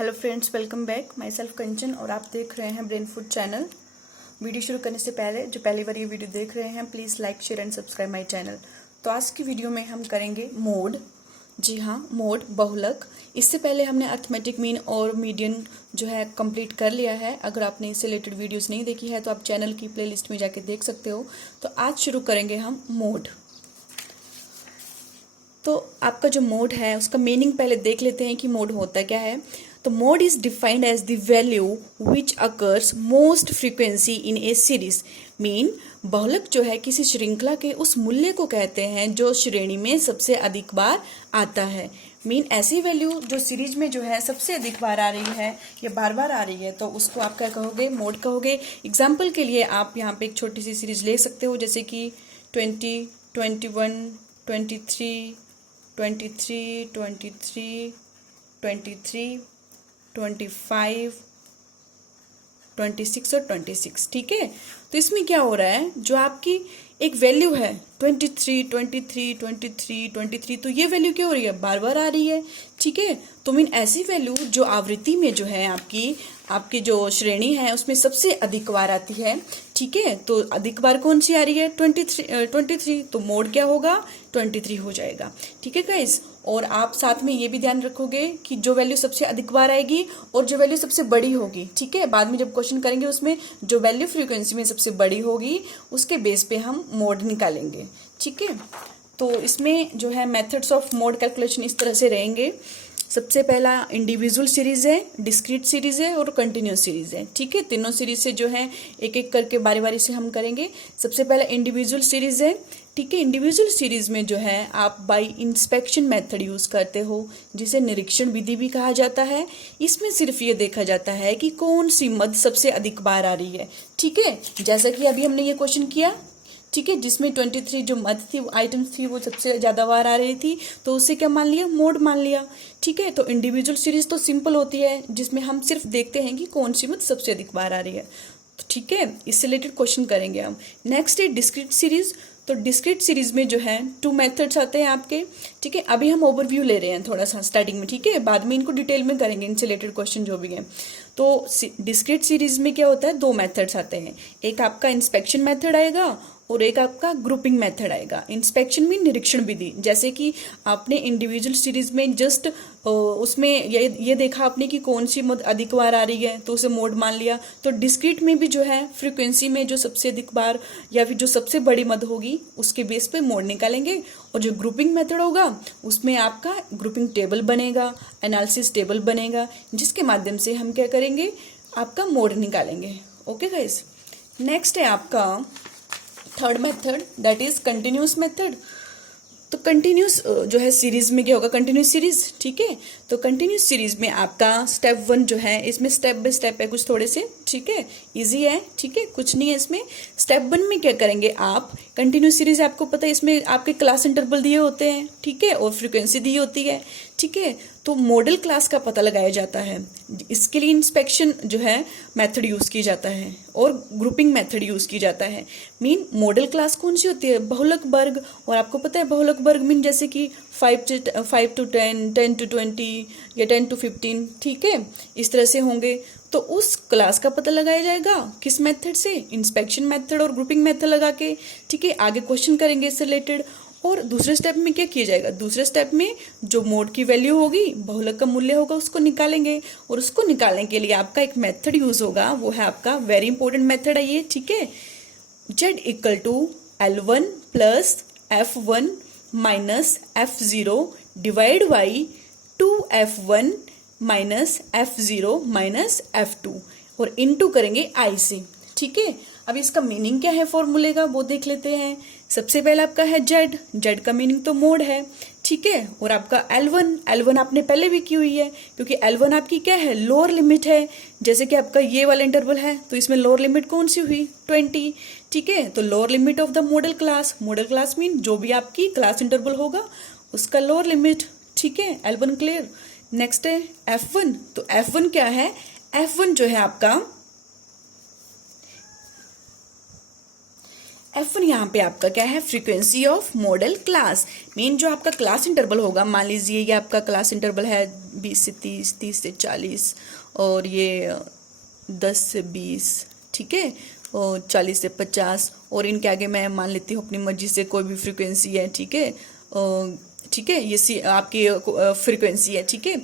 Hello friends, welcome back. Myself Kanchan और आप देख रहे हैं ब्रेन फूड चैनल। वीडियो शुरू करने से पहले जो पहली बार ये वीडियो देख रहे हैं, please like share and subscribe my channel. तो आज की वीडियो में हम करेंगे मोड। जी हाँ, मोड, बहुलक। इससे पहले हमने अर्थमेटिक मीन और मीडियन जो है कंप्लीट कर लिया है। अगर आपने इससे रिलेटेड वीडियोस नहीं देखी है तो आप चैनल की प्लेलिस्ट में जाके देख सकते हो। तो आज शुरू करेंगे हम मोड। तो आपका जो मोड है उसका मीनिंग पहले देख लेते हैं कि मोड होता क्या है। तो mode is defined as the value which occurs most frequency in a series. Mean बहुलक जो है किसी श्रृंखला के उस मूल्य को कहते हैं जो श्रेणी में सबसे अधिक बार आता है। मीन ऐसी वैल्यू जो सीरीज में जो है सबसे अधिक बार आ रही है या बार बार आ रही है, तो उसको आप क्या कहोगे? मोड कहोगे। एग्जाम्पल के लिए आप यहाँ पे एक छोटी सी सीरीज ले सकते हो, जैसे कि 20, 21, 23, 23, 23, 23, 25, 26 और 26। ठीक है, तो इसमें क्या हो रहा है, जो आपकी एक वैल्यू है 23, 23, 23, 23, तो ये वैल्यू क्या हो रही है? बार बार आ रही है। ठीक है, तो मीन ऐसी वैल्यू जो आवृत्ति में जो है आपकी जो श्रेणी है उसमें सबसे अधिक बार आती है। ठीक है, तो अधिक बार कौन सी आ रही है? 23, तो मोड क्या होगा? 23 हो जाएगा। ठीक है गाइस, और आप साथ में ये भी ध्यान रखोगे कि जो वैल्यू सबसे अधिक बार आएगी और जो वैल्यू सबसे बड़ी होगी, ठीक है, बाद में जब क्वेश्चन करेंगे उसमें जो वैल्यू फ्रीक्वेंसी में सबसे बड़ी होगी उसके बेस पे हम मोड निकालेंगे। ठीक है, तो इसमें जो है मेथड्स ऑफ मोड कैलकुलेशन इस तरह से रहेंगे। सबसे पहला इंडिविजुअल सीरीज है, डिस्क्रीट सीरीज है और कंटिन्यूस सीरीज है। ठीक है, तीनों सीरीज से जो है एक एक करके बारी बारी से हम करेंगे। सबसे पहला इंडिविजुअल सीरीज है। ठीक है, इंडिविजुअल सीरीज में जो है आप बाय इंस्पेक्शन मेथड यूज करते हो, जिसे निरीक्षण विधि भी कहा जाता है। इसमें सिर्फ ये देखा जाता है कि कौन सी मद सबसे अधिक बार आ रही है। ठीक है, जैसा कि अभी हमने ये क्वेश्चन किया, ठीक है, जिसमें 23 जो मद थी, आइटम्स थी, वो सबसे ज्यादा बार आ रही थी, तो उसे क्या मान लिया? मोड मान लिया। ठीक है, तो इंडिविजुअल सीरीज तो सिंपल होती है, जिसमें हम सिर्फ देखते हैं कि कौन सी मद सबसे अधिक बार आ रही है। तो ठीक है, इससे रिलेटेड क्वेश्चन करेंगे हम। नेक्स्ट है डिस्क्रीट सीरीज। तो डिस्क्रीट सीरीज में जो है 2 मेथड्स आते हैं आपके। ठीक है, अभी हम ओवरव्यू ले रहे हैं थोड़ा सा स्टार्टिंग में। ठीक है, बाद में इनको डिटेल में करेंगे, इनसे रिलेटेड क्वेश्चन जो भी हैं। तो डिस्क्रीट सीरीज में क्या होता है? 2 मेथड्स आते हैं। एक आपका इंस्पेक्शन मेथड आएगा और एक आपका ग्रुपिंग मेथड आएगा। इंस्पेक्शन में निरीक्षण विधि, जैसे कि आपने इंडिविजुअल सीरीज में जस्ट उसमें ये देखा आपने कि कौन सी मद अधिक बार आ रही है, तो उसे मोड मान लिया। तो डिस्क्रीट में भी जो है फ्रीक्वेंसी में जो सबसे अधिक बार या फिर जो सबसे बड़ी मद होगी उसके बेस पे मोड निकालेंगे। और जो ग्रुपिंग मेथड होगा उसमें आपका ग्रुपिंग टेबल बनेगा, एनालिसिस टेबल बनेगा, जिसके माध्यम से हम क्या करेंगे? आपका मोड निकालेंगे। ओके गाइस, नेक्स्ट है आपका third method, that is continuous method. तो कंटिन्यूस जो है सीरीज में क्या होगा? Continuous series. ठीक है, तो कंटिन्यूस सीरीज में आपका स्टेप 1 जो है, इसमें स्टेप बाय स्टेप है कुछ थोड़े से। ठीक है, इजी है। ठीक है, कुछ नहीं है इसमें। स्टेप 1 में क्या करेंगे आप? कंटिन्यूस सीरीज आपको पता है, इसमें आपके क्लास इंटरवल दिए होते हैं। ठीक है, और फ्रीक्वेंसी दी होती है। ठीक है, तो मॉडल क्लास का पता लगाया जाता है। इसके लिए इंस्पेक्शन जो है मेथड यूज की जाता है और ग्रुपिंग मेथड यूज की जाता है। मीन मॉडल क्लास कौन सी होती है? बहुलक वर्ग। और आपको पता है बहुलक वर्ग मीन जैसे कि 5 to 10, 10 to 20 या 10 to 15। ठीक है, इस तरह से होंगे। तो उस क्लास का पता लगाया जाएगा किस मेथड से? इंस्पेक्शन मेथड और ग्रुपिंग मेथड लगा के। ठीक है, आगे क्वेश्चन करेंगे इससे रिलेटेड। और दूसरे स्टेप में क्या किया जाएगा? दूसरे स्टेप में जो मोड की वैल्यू होगी, बहुलक का मूल्य होगा, उसको निकालेंगे। और उसको निकालने के लिए आपका एक मेथड यूज होगा, वो है आपका वेरी इंपॉर्टेंट मेथड है ये। ठीक है, Z = L1 plus F1 minus F0 divide by 2F1 minus F0 minus F2 और इनटू करेंगे I से। ठीक है, अब इसका मीनिंग क्या है फॉर्मूले का, वो देख लेते हैं। सबसे पहले आपका है Z का मीनिंग तो मोड है। ठीक है, और आपका L1 आपने पहले भी की हुई है, क्योंकि L1 आपकी क्या है? लोअर लिमिट है। जैसे कि आपका ये वाला इंटरवल है, तो इसमें लोअर लिमिट कौन सी हुई? 20। ठीक है, तो lower limit of the model class mean जो भी आपकी क्लास इंटरवल होगा उसका लोअर लिमिट। ठीक है, L1 क्लियर। नेक्स्ट है F1। तो F1 क्या है? F1 जो है आपका F1 यहाँ पे आपका क्या है, frequency of model class. Main जो आपका क्लास इंटरवल होगा, मान लीजिए ये आपका क्लास इंटरवल है 20 से 30, 30 से 40, और ये 10 से 20, ठीक है, और 40 से 50, और इनके आगे मैं मान लेती हूँ अपनी मर्जी से कोई भी फ्रीक्वेंसी है, ठीक है, ठीक है, ये आपकी फ्रीक्वेंसी है, ठीक है।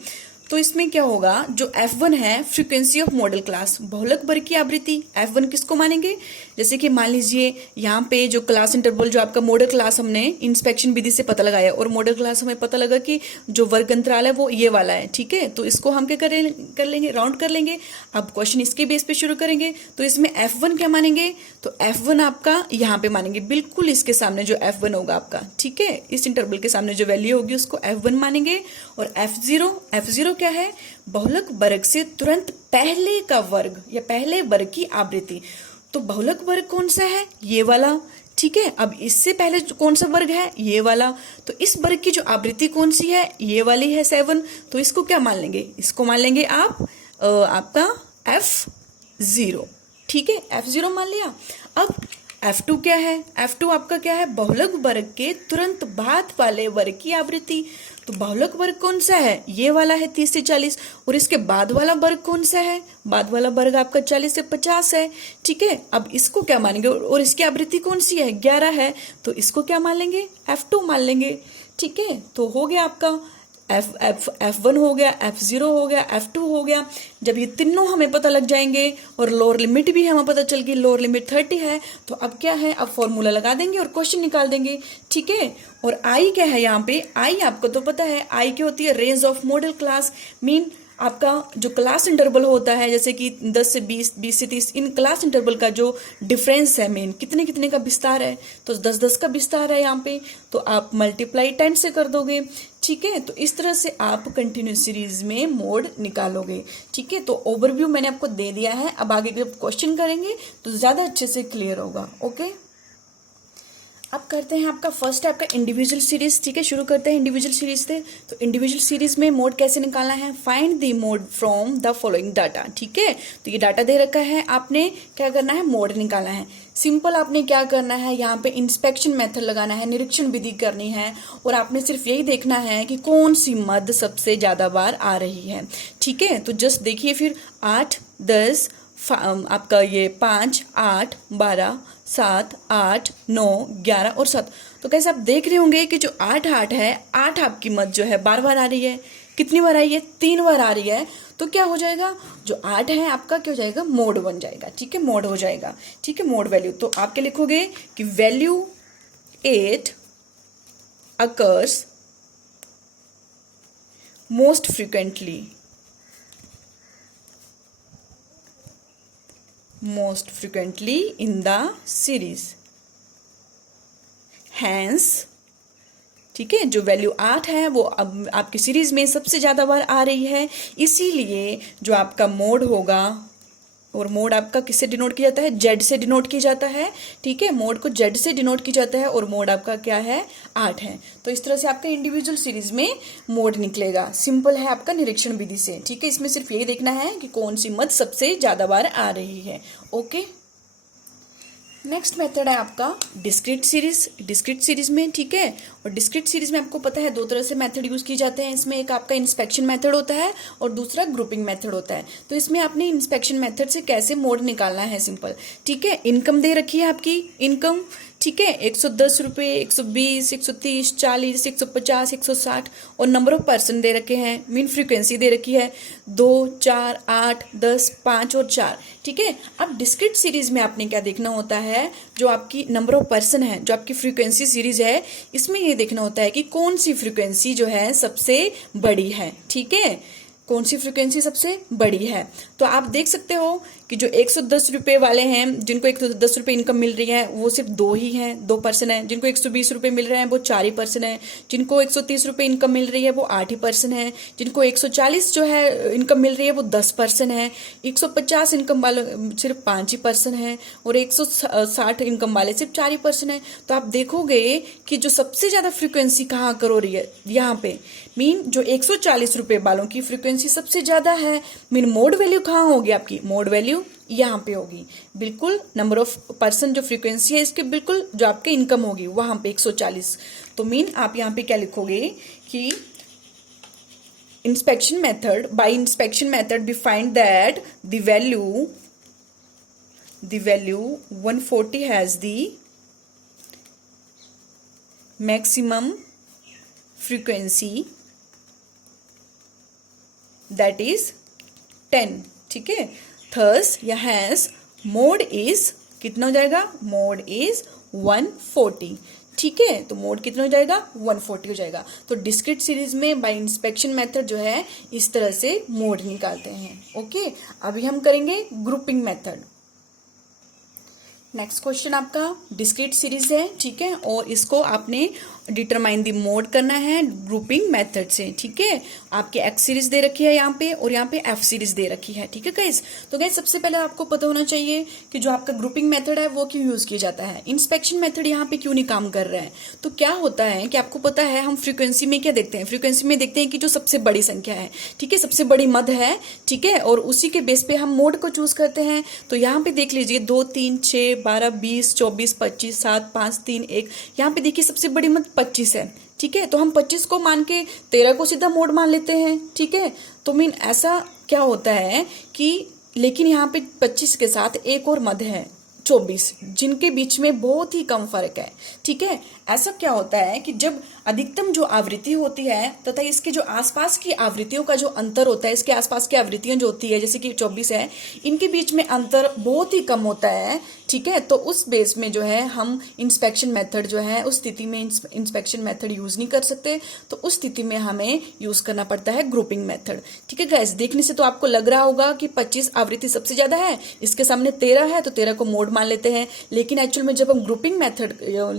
तो इसमें क्या होगा, जो F1 है फ्रीक्वेंसी ऑफ मॉडल क्लास, बहुलक वर्ग की आवृत्ति। F1 किसको मानेंगे, जैसे कि मान लीजिए यहाँ पे जो क्लास इंटरवल, जो आपका मॉडल क्लास हमने इंस्पेक्शन विधि से पता लगाया, और मॉडल क्लास हमें पता लगा कि जो वर्ग अंतराल है वो ये वाला है, ठीक है। तो इसको हम क्या कर लेंगे, राउंड कर लेंगे। अब क्वेश्चन इसके बेस पे शुरू करेंगे, तो इसमें F1 क्या मानेंगे, तो F1 आपका यहाँ पे मानेंगे, बिल्कुल इसके सामने जो F1 होगा आपका, ठीक है, इस इंटरवल के सामने जो वैल्यू होगी उसको F1 मानेंगे। और F0 क्या है, बहुलक वर्ग से तुरंत पहले का वर्ग या पहले वर्ग की आवृत्ति। तो बहुलक वर्ग कौन सा है, ये वाला, ठीक है। अब इससे पहले कौन सा वर्ग है, ये वाला। तो इस वर्ग की जो आवृत्ति कौन सी है, ये वाली है 7। तो इसको क्या मान लेंगे, इसको मान लेंगे आप आपका F0, ठीक है, F0 मान लिया। अब F2 क्या है, F2 आपका क्या है, बहुलक वर्ग के तुरंत बाद वाले वर्ग की आवृत्ति। तो बहुलक वर्ग कौन सा है, ये वाला है 30 से 40, और इसके बाद वाला वर्ग कौन सा है, बाद वाला वर्ग आपका 40 से 50 है, ठीक है। अब इसको क्या मानेंगे, और इसकी आवृत्ति कौन सी है, 11 है, तो इसको क्या मान लेंगे, F2 मान लेंगे, ठीक है। तो हो गया आपका F1 हो गया, F0 हो गया, F2 हो गया। जब ये तीनों हमें पता लग जाएंगे और लोअर लिमिट भी हमें पता चल गई, लोअर लिमिट 30 है, तो अब क्या है, अब फॉर्मूला लगा देंगे और क्वेश्चन निकाल देंगे, ठीक है। और I क्या है, यहाँ पे I आपको तो पता है, I क्या होती है, range of model class. Mean आपका जो क्लास इंटरवल होता है, जैसे कि 10 से 20, 20 से 30, इन क्लास इंटरवल का जो डिफरेंस है, मेन कितने कितने का विस्तार है, तो 10-10 का विस्तार है यहाँ पे, तो आप मल्टीप्लाई 10 से कर दोगे, ठीक है। तो इस तरह से आप कंटिन्यूस सीरीज में मोड निकालोगे, ठीक है। तो ओवरव्यू मैंने आपको दे दिया है, अब आगे जब क्वेश्चन करेंगे तो ज्यादा अच्छे से क्लियर होगा, ओके। अब करते हैं आपका फर्स्ट है आपका इंडिविजुअल सीरीज, ठीक है, शुरू करते हैं इंडिविजुअल सीरीज से। तो इंडिविजुअल सीरीज में मोड कैसे निकालना है, find the mode from the following data, ठीक है। तो ये डाटा दे रखा है, आपने क्या करना है, मोड निकालना है। सिंपल आपने क्या करना है, यहाँ पे इंस्पेक्शन मेथड लगाना है, निरीक्षण विधि करनी है, और आपने सिर्फ यही देखना है कि कौन सी मद सबसे ज्यादा बार आ रही है, ठीक है। तो जस्ट देखिए फिर 8, 10, आपका ये 5, 8, 12, 7, 8, 9, 11 और 7। तो कैसे आप देख रहे होंगे कि जो 8 है, 8 आपकी मद जो है बार बार आ रही है, कितनी बार आई है, 3 बार आ रही है। तो क्या हो जाएगा, जो 8 है आपका क्या हो जाएगा, मोड बन जाएगा, ठीक है, मोड हो जाएगा, ठीक है, मोड वैल्यू। तो आप क्या लिखोगे कि value 8 occurs most frequently, most frequently in the series, hence, ठीक है, जो वैल्यू 8 है वो अब आपकी सीरीज में सबसे ज्यादा बार आ रही है, इसीलिए जो आपका मोड होगा, और मोड आपका किससे डिनोट किया जाता है, जेड से डिनोट किया जाता है, ठीक है, मोड को जेड से डिनोट किया जाता है, और मोड आपका क्या है, 8 है। तो इस तरह से आपका इंडिविजुअल सीरीज में मोड निकलेगा, सिंपल है आपका निरीक्षण विधि से, ठीक है। इसमें सिर्फ यही देखना है कि कौन सी मद सबसे ज्यादा बार आ रही है, ओके। नेक्स्ट मेथड है आपका डिस्क्रीट सीरीज। डिस्क्रीट सीरीज में, ठीक है, और डिस्क्रीट सीरीज में आपको पता है 2 तरह से मेथड यूज किए जाते हैं। इसमें एक आपका इंस्पेक्शन मेथड होता है और दूसरा ग्रुपिंग मेथड होता है। तो इसमें आपने इंस्पेक्शन मेथड से कैसे मोड निकालना है, सिंपल, ठीक है। इनकम दे रखी है आपकी, इनकम, ठीक है, 110 रुपये, 120, 130, 40, 150, 160, और नंबर ऑफ पर्सन दे रखे हैं, मीन फ्रीक्वेंसी दे रखी है 2, 4, 8, 10, 5 और 4, ठीक है। अब डिस्क्रीट सीरीज में आपने क्या देखना होता है, जो आपकी नंबर ऑफ पर्सन है, जो आपकी फ्रीक्वेंसी सीरीज है, इसमें ये देखना होता है कि कौन सी फ्रीक्वेंसी जो है सबसे बड़ी है, ठीक है, कौन सी फ्रीक्वेंसी सबसे बड़ी है। तो आप देख सकते हो कि जो 110 रुपये वाले हैं, जिनको 110 रुपये इनकम मिल रही है, वो सिर्फ 2 ही हैं, 2 पर्सन है। जिनको 120 रुपये मिल रहे हैं वो 4 ही पर्सन है। जिनको 130 रुपये इनकम मिल रही है वो 8 ही पर्सन है। जिनको 140 जो है इनकम मिल रही है वो 10 पर्सन है। 150 इनकम वाले सिर्फ 5 ही पर्सन है, और 160 इनकम वाले सिर्फ 4 ही पर्सन है। तो आप देखोगे कि जो सबसे ज्यादा फ्रीक्वेंसी कहाँ कर हो रही है, यहाँ पे, मीन जो 140 रुपये वालों की फ्रीक्वेंसी सबसे ज्यादा है। मीन मोड वैल्यू कहाँ होगी आपकी, मोड वैल्यू यहाँ पे होगी, बिल्कुल नंबर ऑफ पर्सन जो फ्रीक्वेंसी है इसके बिल्कुल जो आपके इनकम होगी वहां पे 140। तो मीन आप यहाँ पे क्या लिखोगे कि inspection method, by inspection method we find that the value 140 has the maximum frequency that is 10। ठीक है, thus या hence mode is कितना हो जाएगा, mode is 140। ठीक है, तो मोड कितना हो जाएगा, 140 हो जाएगा। तो डिस्क्रीट सीरीज में बाय इंस्पेक्शन मेथड जो है इस तरह से मोड निकालते हैं। ओके, अभी हम करेंगे ग्रुपिंग मेथड। नेक्स्ट क्वेश्चन आपका डिस्क्रीट सीरीज है, ठीक है, और इसको आपने डिटरमाइन द मोड करना है ग्रुपिंग मेथड से। ठीक है, आपके एक्स सीरीज दे रखी है यहाँ पे और यहाँ पे एफ सीरीज दे रखी है। ठीक है गाइस, तो गाइस सबसे पहले आपको पता होना चाहिए कि जो आपका ग्रुपिंग मेथड है वो क्यों यूज किया जाता है, इंस्पेक्शन मेथड यहाँ पे क्यों नहीं काम कर रहा है। तो क्या होता है कि आपको पता है हम फ्रीक्वेंसी में क्या देखते हैं, फ्रीक्वेंसी में देखते हैं कि जो सबसे बड़ी संख्या है, ठीक है, सबसे बड़ी मद है, ठीक है, और उसी के बेस पे हम मोड को चूज करते हैं। तो यहाँ पे देख लीजिए 2 3 6 12 20 24 25 7 5 3 1, यहाँ पे देखिए सबसे बड़ी मद 25 है। ठीक है, तो हम 25 को मान के 13 को सीधा मोड मान लेते हैं। ठीक है, तो मीन ऐसा क्या होता है कि लेकिन यहाँ पे 25 के साथ एक और मद है 24, जिनके बीच में बहुत ही कम फर्क है। ठीक है, ऐसा क्या होता है कि जब अधिकतम जो आवृत्ति होती है तथा इसके जो आसपास की आवृत्तियों का जो अंतर होता है, इसके आसपास की आवृत्तियां जो होती है जैसे कि 24 है, इनके बीच में अंतर बहुत ही कम होता है। ठीक है, तो उस बेस में जो है हम इंस्पेक्शन मेथड जो है उस स्थिति में इंस्पेक्शन मेथड यूज नहीं कर सकते, तो उस स्थिति में हमें यूज करना पड़ता है ग्रुपिंग मेथड। ठीक है गाइस, देखने से तो आपको लग रहा होगा कि 25 आवृत्ति सबसे ज्यादा है, इसके सामने 13 है तो 13 को मोड मान लेते हैं, लेकिन एक्चुअल में जब हम ग्रुपिंग मेथड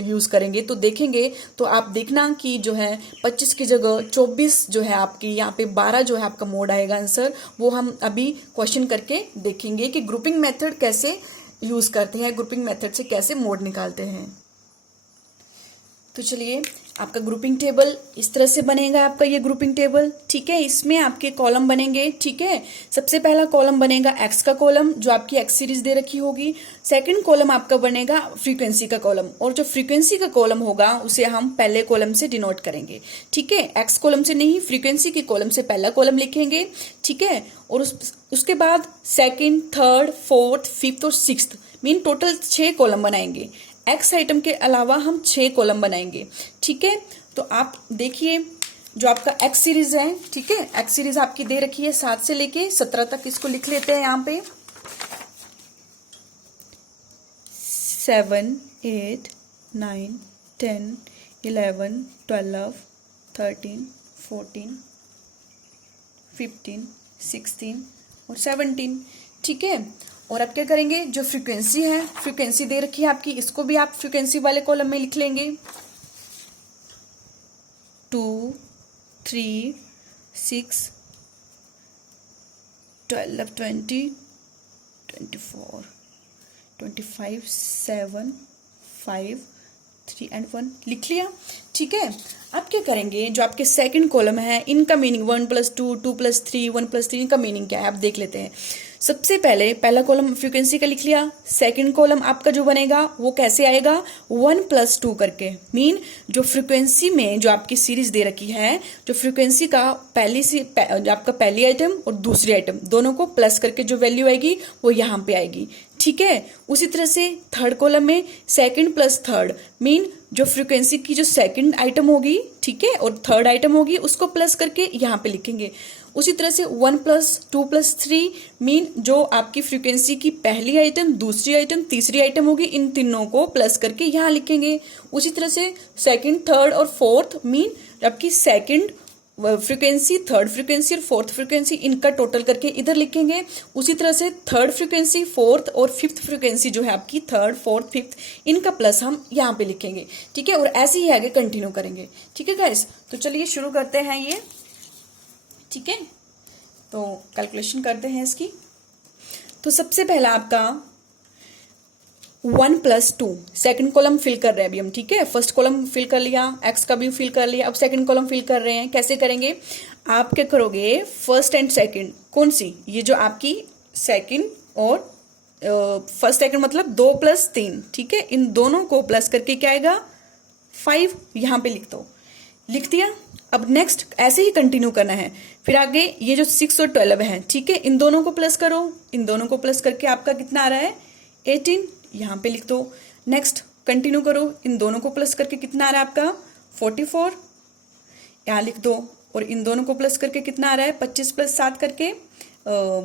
यूज करेंगे तो देखेंगे तो आप देखना कि जो है 25 की जगह 24 जो है आपकी, यहाँ पे 12 जो है आपका मोड आएगा आंसर। वो हम अभी क्वेश्चन करके देखेंगे कि ग्रुपिंग मेथड कैसे यूज करते हैं, ग्रुपिंग मेथड से कैसे मोड निकालते हैं। तो चलिए, आपका ग्रुपिंग टेबल इस तरह से बनेगा, आपका ये ग्रुपिंग टेबल। ठीक है, इसमें आपके कॉलम बनेंगे। ठीक है, सबसे पहला कॉलम बनेगा एक्स का कॉलम, जो आपकी एक्स सीरीज दे रखी होगी। सेकंड कॉलम आपका बनेगा फ्रीक्वेंसी का कॉलम, और जो फ्रीक्वेंसी का कॉलम होगा उसे हम पहले कॉलम से डिनोट करेंगे। ठीक है, एक्स कॉलम से नहीं, फ्रीक्वेंसी के कॉलम से पहला कॉलम लिखेंगे। ठीक है, और उसके बाद सेकेंड, थर्ड, फोर्थ, फिफ्थ और सिक्स्थ, मीन टोटल 6 कॉलम बनाएंगे। एक्स आइटम के अलावा हम 6 कॉलम बनाएंगे। ठीक है, तो आप देखिए जो आपका एक्स सीरीज है, ठीक है, एक्स सीरीज आपकी दे रखी है 7 से लेके 17 तक, इसको लिख लेते हैं यहाँ पे 7 8 9 10 11 12 13 14 15 16 और 17। ठीक है, और आप क्या करेंगे, जो फ्रीक्वेंसी है, फ्रीक्वेंसी दे रखी है आपकी, इसको भी आप फ्रीक्वेंसी वाले कॉलम में लिख लेंगे 2 3 6 12 20 24 25 7 5 3 एंड 1 लिख लिया। ठीक है, आप क्या करेंगे, जो आपके सेकंड कॉलम है इनका मीनिंग 1 + 2 2 + 3 1 + 3, इनका मीनिंग क्या है आप देख लेते हैं। सबसे पहले पहला कॉलम फ्रीक्वेंसी का लिख लिया, सेकंड कॉलम आपका जो बनेगा वो कैसे आएगा, 1 + 2 करके, मीन जो फ्रीक्वेंसी में जो आपकी सीरीज दे रखी है, जो फ्रीक्वेंसी का आपका पहली आइटम और दूसरी आइटम दोनों को प्लस करके जो वैल्यू आएगी वो यहाँ पे आएगी। ठीक है, उसी तरह से थर्ड कॉलम में सेकंड + थर्ड, मीन जो फ्रीक्वेंसी की जो सेकंड आइटम होगी, ठीक है, और थर्ड आइटम होगी उसको प्लस करके यहाँ पे लिखेंगे। उसी तरह से 1 + 2 + 3, मीन जो आपकी फ्रीक्वेंसी की पहली आइटम, दूसरी आइटम, तीसरी आइटम होगी, इन तीनों को प्लस करके यहाँ लिखेंगे। उसी तरह से सेकंड, थर्ड और फोर्थ, मीन आपकी सेकंड फ्रीक्वेंसी, थर्ड फ्रीक्वेंसी और फोर्थ फ्रीक्वेंसी, इनका टोटल करके इधर लिखेंगे। उसी तरह से थर्ड फ्रीक्वेंसी, फोर्थ और फिफ्थ फ्रीक्वेंसी जो है आपकी, थर्ड, फोर्थ, फिफ्थ, इनका प्लस हम यहाँ पे लिखेंगे। ठीक है, और ऐसे ही आगे कंटिन्यू करेंगे। ठीक है गाइस, तो चलिए शुरू करते हैं ये। ठीक है, तो कैलकुलेशन करते हैं इसकी। तो सबसे पहला आपका 1 + 2, सेकंड कॉलम फिल कर रहे हैं अभी हम। ठीक है, फर्स्ट कॉलम फिल कर लिया, एक्स का भी फिल कर लिया, अब सेकंड कॉलम फिल कर रहे हैं। कैसे करेंगे, आप क्या करोगे, फर्स्ट एंड सेकंड, कौन सी, ये जो आपकी सेकंड और फर्स्ट सेकंड मतलब 2 + 3, ठीक है। इन दोनों को प्लस करके क्या आएगा 5, यहां पे लिख दो, लिख दिया। अब नेक्स्ट ऐसे ही कंटिन्यू करना है। फिर आगे ये जो 6 और 12 है, ठीक है, इन दोनों को प्लस करो, इन दोनों को प्लस करके आपका कितना आ रहा है 18, यहां पे लिख दो। नेक्स्ट कंटिन्यू करो, इन दोनों को प्लस करके कितना आ रहा है आपका 44, यहां लिख दो। और इन दोनों को प्लस करके कितना आ रहा है 25 + 7 करके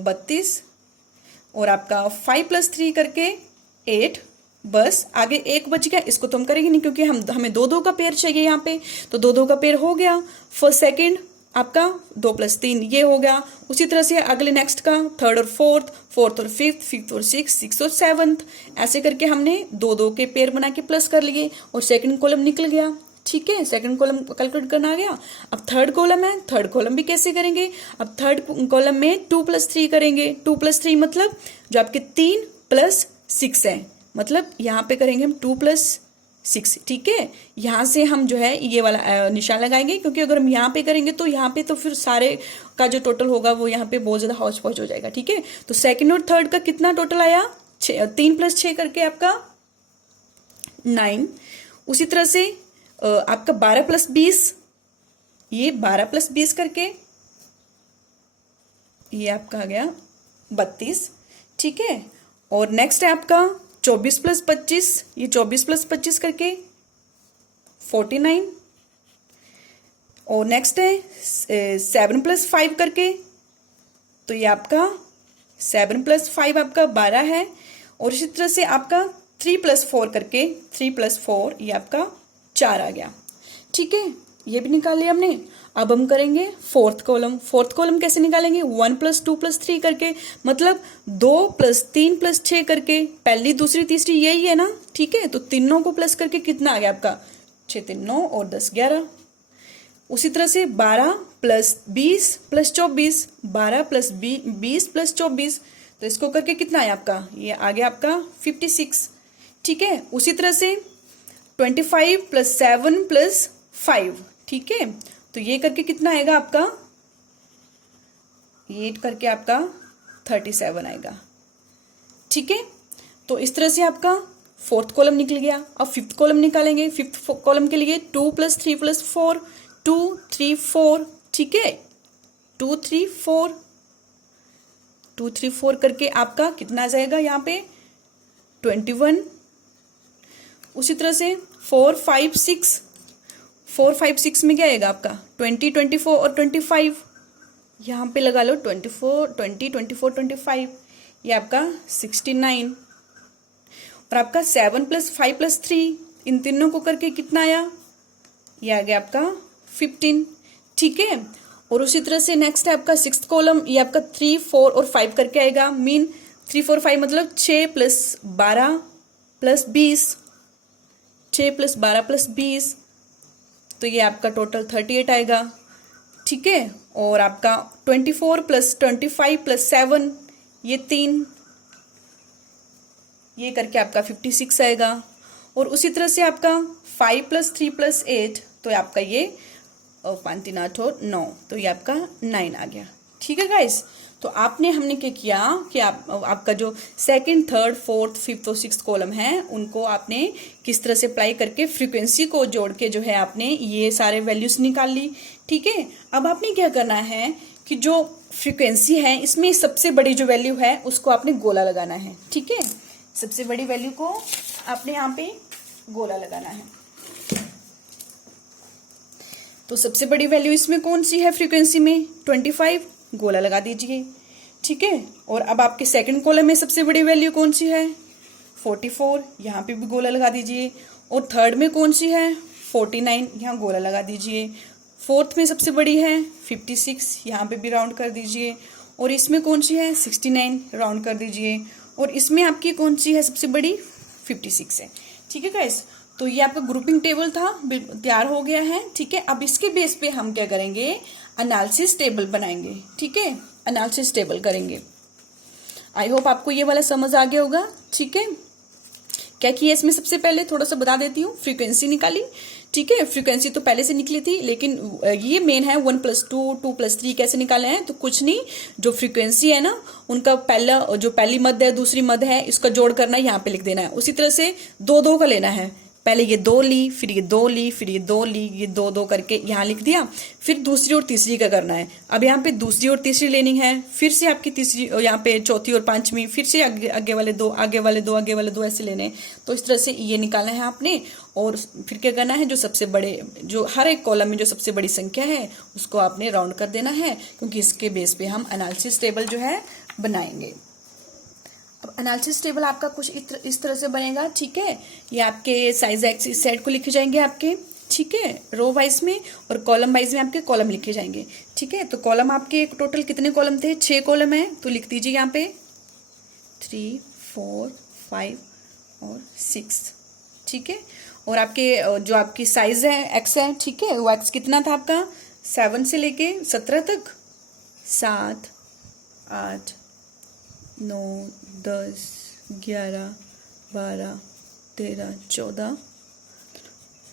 32, और आपका 5 + 3 करके 8। बस आगे एक बच गया, इसको तो हम करेंगे नहीं क्योंकि हमें 2 2 का पेयर चाहिए यहाँ पे, तो 2 2 का पेयर हो गया। फर्स्ट सेकंड आपका 2 + 3 ये हो गया। उसी तरह से अगले नेक्स्ट का थर्ड और फोर्थ और फिफ्थ और सिक्स और सेवंथ, ऐसे करके हमने 2 2 के पेयर बना के प्लस कर लिए और सेकंड कॉलम निकल गया, ठीक है। सेकंड कॉलम कैलकुलेट करना आ गया। अब थर्ड कॉलम है, थर्ड कॉलम भी कैसे करेंगे, अब थर्ड कॉलम में 2 + 3 करेंगे। 2 + 3 मतलब जो आपके 3 + 6 है, मतलब यहाँ पे करेंगे हम 2 + 6, ठीक है। यहाँ से हम जो है ये वाला निशान लगाएंगे, क्योंकि अगर हम यहाँ पे करेंगे तो यहाँ पे तो फिर सारे का जो टोटल होगा वो यहाँ पे बहुत ज्यादा हौच पौच हो जाएगा, ठीक है। तो सेकंड और थर्ड का कितना टोटल आया 3 + 6 करके आपका 9। उसी तरह से आपका 12 + 20, ये 12 + 20 करके ये आपका आ गया 32, ठीक है। और नेक्स्ट है आपका 24 + 25, ये 24 + 25 करके 49। और नेक्स्ट है 7 + 5 करके, तो ये आपका 7 + 5 आपका 12 है। और इसी तरह से आपका 3 + 4 करके 3 + 4 ये आपका 4 आ गया, ठीक है। ये भी निकाल लिया हमने। अब हम करेंगे फोर्थ कॉलम। फोर्थ कॉलम कैसे निकालेंगे 1 + 2 + 3 करके, मतलब 2 + 3 + 6 करके, पहली दूसरी तीसरी यही है ना, ठीक है। तो तीनों को प्लस करके कितना आ गया आपका 6 3 9 और 10 11। उसी तरह से 12 + 20 + 24, 12 + 20 + 24, तो इसको करके कितना आया आपका, ये आ गया आपका 56, ठीक है। उसी तरह से 25 + 7 + 5, ठीक है। तो ये करके कितना आएगा आपका, ये करके आपका 37 आएगा, ठीक है। तो इस तरह से आपका फोर्थ कॉलम निकल गया। अब फिफ्थ कॉलम निकालेंगे। फिफ्थ कॉलम के लिए 2 + 3 + 4, 2 3 4, ठीक है, 2 3 4, 2 3 4 करके आपका कितना आ जाएगा यहाँ पे 21। उसी तरह से 4 5 6, 4 5 6 में क्या आएगा आपका 20 24 और 25, यहाँ पे लगा लो 24 20 24 25, ये आपका 69। और आपका 7 + 5 + 3, इन तीनों को करके कितना आया, ये आ गया आपका 15, ठीक है। और उसी तरह से नेक्स्ट है आपका सिक्स्थ कॉलम, ये आपका 3 4 और 5 करके आएगा। मीन 3 4 5 मतलब 6 + 12 + 20, 6 + 12 + 20, तो ये आपका टोटल 38 आएगा, ठीक है। और आपका 24 + 25 + 7, ये 3, ये करके आपका 56 आएगा। और उसी तरह से आपका 5 + 3 + 8, तो आपका ये 5 3 8 और 9, तो ये आपका 9 आ गया, ठीक है गाइस। तो हमने क्या किया कि आपका जो सेकंड थर्ड फोर्थ फिफ्थ और सिक्स्थ कॉलम है उनको आपने किस तरह से अप्लाई करके फ्रीक्वेंसी को जोड़ के जो है आपने ये सारे वैल्यूज निकाल ली, ठीक है। अब आपने क्या करना है कि जो फ्रीक्वेंसी है इसमें सबसे बड़ी जो वैल्यू है उसको आपने गोला लगाना है, ठीक है। सबसे बड़ी वैल्यू को आपने यहाँ पे गोला लगाना है। तो सबसे बड़ी वैल्यू इसमें कौन सी है फ्रीक्वेंसी में 25, गोला लगा दीजिए, ठीक है। और अब आपके सेकंड कॉलम में सबसे बड़ी वैल्यू कौन सी है 44, यहाँ पे भी गोला लगा दीजिए। और थर्ड में कौन सी है 49, यहाँ गोला लगा दीजिए। फोर्थ में सबसे बड़ी है 56, यहाँ पे भी राउंड कर दीजिए। और इसमें कौन सी है 69, राउंड कर दीजिए। और इसमें आपकी कौन सी है सबसे बड़ी 56 है, ठीक है गाइस। तो ये आपका ग्रुपिंग टेबल था, तैयार हो गया है, ठीक है। अब इसके बेस पे हम क्या करेंगे एनालिसिस टेबल बनाएंगे, ठीक है, एनालिसिस टेबल करेंगे। आई होप आपको ये वाला समझ आ गया होगा, ठीक है। क्या किया इसमें सबसे पहले थोड़ा सा बता देती हूँ, फ्रीक्वेंसी निकाली, ठीक है। फ्रीक्वेंसी तो पहले से निकली थी, लेकिन ये मेन है 1+2 2+3 कैसे निकाले हैं, तो कुछ नहीं, जो फ्रीक्वेंसी है ना उनका पहला जो पहली मध्य है दूसरी मध्य है इसका जोड़ करना है, यहाँ पे लिख देना है। उसी तरह से 2 2 का लेना है, पहले ये 2 ली, फिर ये 2 ली, फिर ये 2 ली, ये 2 2 करके यहाँ लिख दिया। फिर दूसरी और तीसरी का करना है। अब यहाँ पे दूसरी और तीसरी लेनी है, फिर से आपकी तीसरी, यहाँ पे चौथी और पांचवी, फिर से आगे वाले 2 आगे वाले 2 आगे वाले 2 ऐसे लेने हैं। तो इस तरह से ये निकालना है आपने। और फिर क्या करना है, जो सबसे बड़े, जो हर एक कॉलम में जो सबसे बड़ी संख्या है उसको आपने राउंड कर देना है, क्योंकि इसके बेस पे हम एनालिसिस टेबल जो है बनाएंगे। अब एनालिसिस टेबल आपका कुछ इस तरह से बनेगा, ठीक है। ये आपके साइज एक्सिस सेट को लिखे जाएंगे आपके, ठीक है, रो वाइज में, और कॉलम वाइज में आपके कॉलम लिखे जाएंगे, ठीक है। तो कॉलम आपके टोटल कितने कॉलम थे, 6 कॉलम है, तो लिख दीजिए यहाँ पे 3 4 5 और 6, ठीक है। और आपके जो आपकी साइज है एक्स है, ठीक है, वो एक्स कितना था आपका 7 से लेके 17 तक, 7 8 9 10 11 12 13 14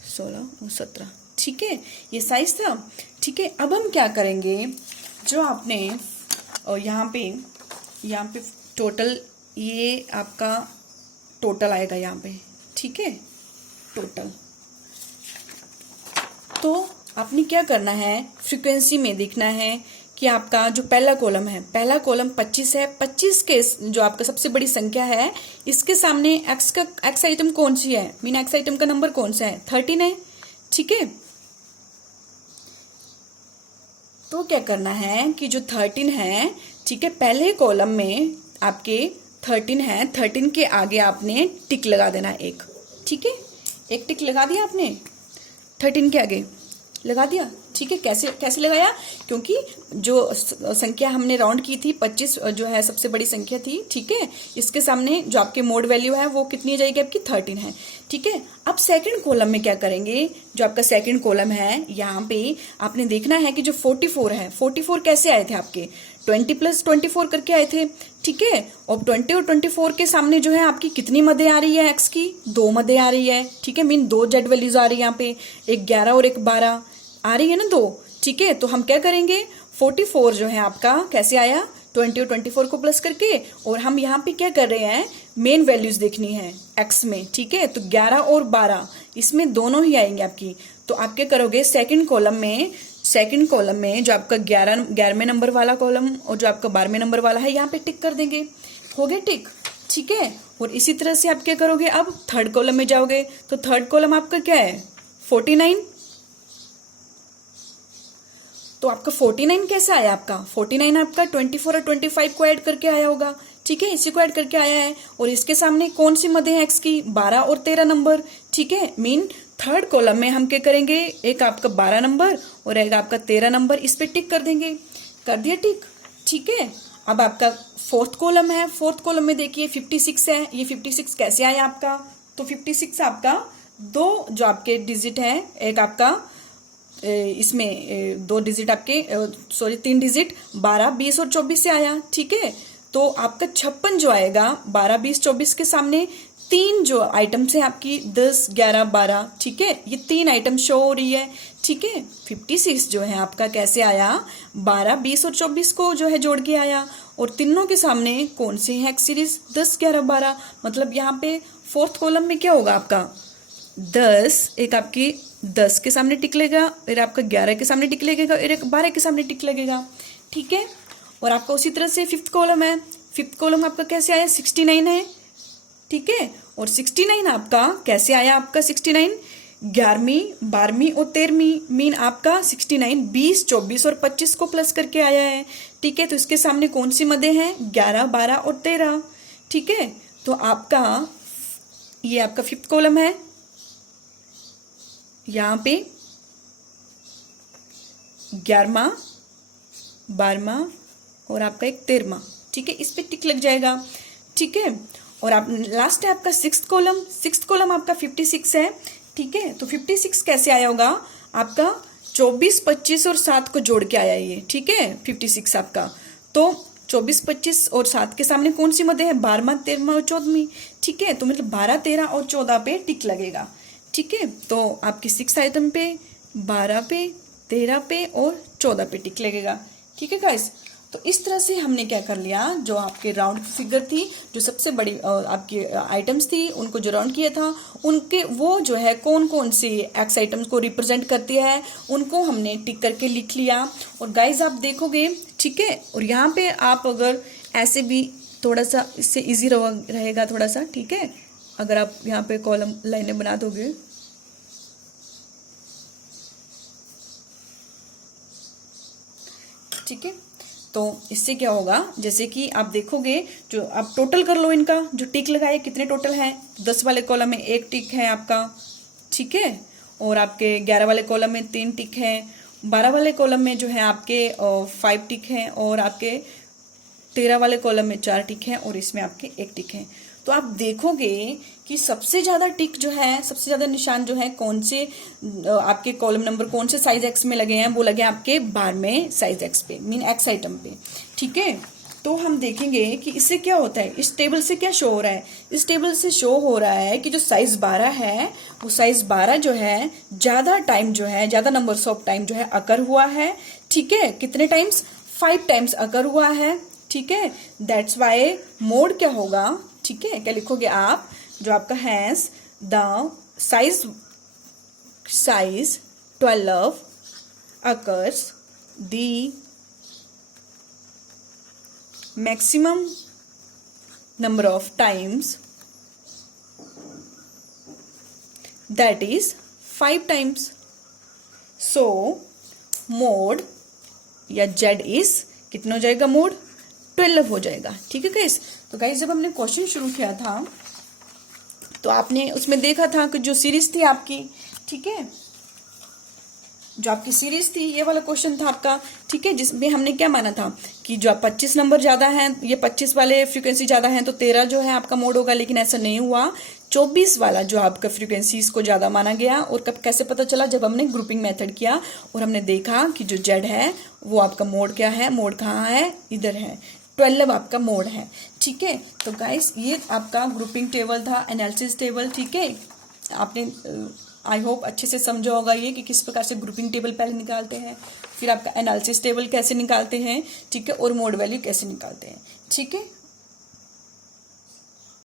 16 और 17, ठीक है, ये साइज था, ठीक है। अब हम क्या करेंगे, जो आपने यहाँ पे टोटल, ये आपका टोटल आएगा यहाँ पे, ठीक है, टोटल। तो आपने क्या करना है, फ्रीक्वेंसी में देखना है कि आपका जो पहला कॉलम है, पहला कॉलम 25 है, 25 के जो आपका सबसे बड़ी संख्या है इसके सामने एक्स आइटम कौन सी है, मीन एक्स आइटम का नंबर कौन सा है, 13 है, ठीक है। तो क्या करना है कि जो 13 है, ठीक है, पहले कॉलम में आपके 13 है, 13 के आगे आपने टिक लगा देना एक, ठीक है, एक टिक लगा दिया आपने 13 के आगे लगा दिया, ठीक है। कैसे लगाया, क्योंकि जो संख्या हमने राउंड की थी 25 जो है सबसे बड़ी संख्या थी, ठीक है, इसके सामने जो आपके मोड वैल्यू है वो कितनी जाएगी आपकी 13 है, ठीक है। अब सेकंड कॉलम में क्या करेंगे, जो आपका सेकंड कॉलम है यहाँ पे आपने देखना है कि जो 44 है, 44 कैसे आए थे आपके 20+24 करके आए थे, ठीक है। और 20 और 24 के सामने जो है आपकी कितनी मध्य आ रही है एक्स की, 2 मध्य आ रही है, ठीक है, मीन 2 जेड वैल्यूज आ रही है यहाँ पे, एक 11 और एक 12 आ रही है ना 2, ठीक है। तो हम क्या करेंगे, 44 जो है आपका कैसे आया, 20 और 24 को प्लस करके, और हम यहाँ पे क्या कर रहे हैं, मेन वैल्यूज देखनी है एक्स में, ठीक है। तो 11 और 12 इसमें दोनों ही आएंगे आपकी। तो आप क्या करोगे, सेकंड कॉलम में जो आपका 11वें नंबर वाला कॉलम और जो आपका 12वें नंबर वाला है यहाँ पे टिक कर देंगे, हो गए टिक, ठीक है। और इसी तरह से आप क्या करोगे, अब थर्ड कॉलम में जाओगे, तो थर्ड कॉलम आपका क्या है 49, तो आपका 49 कैसे आया, आपका 49 आपका 24 और 25 को ऐड करके आया होगा, ठीक है, इसी को ऐड करके आया है। और इसके सामने कौन सी मध्य है एक्स की, 12 और 13 नंबर, ठीक है, मीन थर्ड कॉलम में हम क्या करेंगे, एक आपका 12 नंबर और एक आपका 13 नंबर, इस पे टिक कर देंगे, कर दिया टिक, ठीक है। अब आपका फोर्थ कॉलम है, फोर्थ कॉलम में देखिए 56 है, ये 56 कैसे आया आपका, तो 56 आपका 2 जो आपके डिजिट है, एक आपका इसमें 2 डिजिट आपके 3 डिजिट 12 20 और 24 से आया, ठीक है। तो आपका 56 जो आएगा 12 20 24 के सामने 3 जो आइटम है आपकी 10 11 12, ठीक है, ये 3 आइटम शो हो रही है, ठीक है। 56 जो है आपका कैसे आया, 12 20 और 24 को जो है जोड़ के आया, और तीनों के सामने कौन से है एक्स सीरीज 10 11 12, मतलब यहाँ पे फोर्थ कॉलम में क्या होगा आपका 10, एक आपकी 10 के सामने टिक लगेगा, फिर आपका 11 के सामने टिक लगेगा, और एक 12 के सामने टिक लगेगा, ठीक है। और आपका उसी तरह से फिफ्थ कॉलम है, फिफ्थ कॉलम आपका कैसे आया 69 है, ठीक है। और 69 आपका कैसे आया, आपका 69 11वीं 12वीं और 13वीं, मीन आपका 69 20 24 और 25 को प्लस करके आया है, ठीक है। तो इसके सामने कौन सी मध्य है 11 12 और 13, ठीक है। तो आपका ये आपका फिफ्थ कॉलम है, यहाँ पे 11वां 12वां और आपका एक 13वां, ठीक है, इस पे टिक लग जाएगा, ठीक है। और आप लास्ट है आपका सिक्स्थ कॉलम आपका 56 है, ठीक है। तो 56 कैसे आया होगा आपका 24 25 और 7 को जोड़ के आया ये, ठीक है, 56 आपका। तो 24 25 और 7 के सामने कौन सी मध्य है 12वां 13वां और 14वीं, ठीक है। तो मतलब 12 13 और 14 पे टिक लगेगा, ठीक है। तो आपकी 6 आइटम पे 12 पे 13 पे और 14 पे टिक लगेगा। ठीक है गाइस, तो इस तरह से हमने क्या कर लिया, जो आपके राउंड फिगर थी, जो सबसे बड़ी आपकी आइटम्स थी, उनको जो राउंड किया था, उनके वो जो है कौन कौन सी एक्स आइटम्स को रिप्रेजेंट करती है, उनको हमने टिक करके लिख लिया। और गाइज आप देखोगे, ठीक है, और यहाँ पे आप अगर ऐसे भी थोड़ा सा इससे इजी रहेगा थोड़ा सा, ठीक है, अगर आप यहाँ पे कॉलम लाइनें बना दोगे, ठीक है, तो इससे क्या होगा, जैसे कि आप देखोगे, जो आप टोटल कर लो इनका, जो टिक लगाए कितने टोटल हैं, 10 वाले कॉलम में 1 टिक है आपका, ठीक है, और आपके 11 वाले कॉलम में 3 टिक है, 12 वाले कॉलम में जो है आपके 5 टिक हैं, और आपके 13 वाले कॉलम में 4 टिक हैं, और इसमें आपके 1 टिक है। तो आप देखोगे कि सबसे ज्यादा टिक जो है, सबसे ज्यादा निशान जो है कौन से आपके कॉलम नंबर कौन से साइज एक्स में लगे हैं, वो लगे आपके 12वें साइज एक्स पे, मीन एक्स आइटम पे। ठीक है, तो हम देखेंगे कि इससे क्या होता है, इस टेबल से क्या शो हो रहा है। इस टेबल से शो हो रहा है कि जो साइज 12 है, वो साइज 12 जो है ज्यादा टाइम जो है, ज्यादा नंबर्स ऑफ टाइम जो है अकर हुआ है। ठीक है, कितने टाइम्स, 5 टाइम्स अकर हुआ है। ठीक है, दैट्स वाई मोड क्या होगा, ठीक है, क्या लिखोगे आप, जो आपका has the size 12 occurs the maximum number of times, that is 5 times. So mode या Z is कितना हो जाएगा, मोड 12 हो जाएगा। ठीक है गाइस, तो गाइस जब हमने क्वेश्चन शुरू किया था तो आपने उसमें देखा था कि जो सीरीज थी आपकी, ठीक है, जो आपकी सीरीज थी, ये वाला क्वेश्चन था आपका, ठीक है, जिसमें हमने क्या माना था कि जो 25 नंबर ज्यादा हैं, ये 25 वाले फ्रीक्वेंसी ज्यादा हैं, तो 13 जो है आपका मोड होगा, लेकिन ऐसा नहीं हुआ। 24 वाला जो आपका फ्रीक्वेंसी इसको ज्यादा माना गया। और कब कैसे पता चला, जब हमने ग्रुपिंग मेथड किया और हमने देखा कि जो जेड है वो आपका मोड क्या है, मोड कहाँ है, इधर है, 12 आपका मोड है। ठीक है, तो गाइस ये आपका ग्रुपिंग टेबल था, एनालिसिस टेबल। ठीक है, आपने आई होप अच्छे से समझा होगा ये कि किस प्रकार से ग्रुपिंग टेबल पहले निकालते हैं, फिर आपका एनालिसिस टेबल कैसे निकालते हैं, ठीक है, और मोड वैल्यू कैसे निकालते हैं। ठीक है।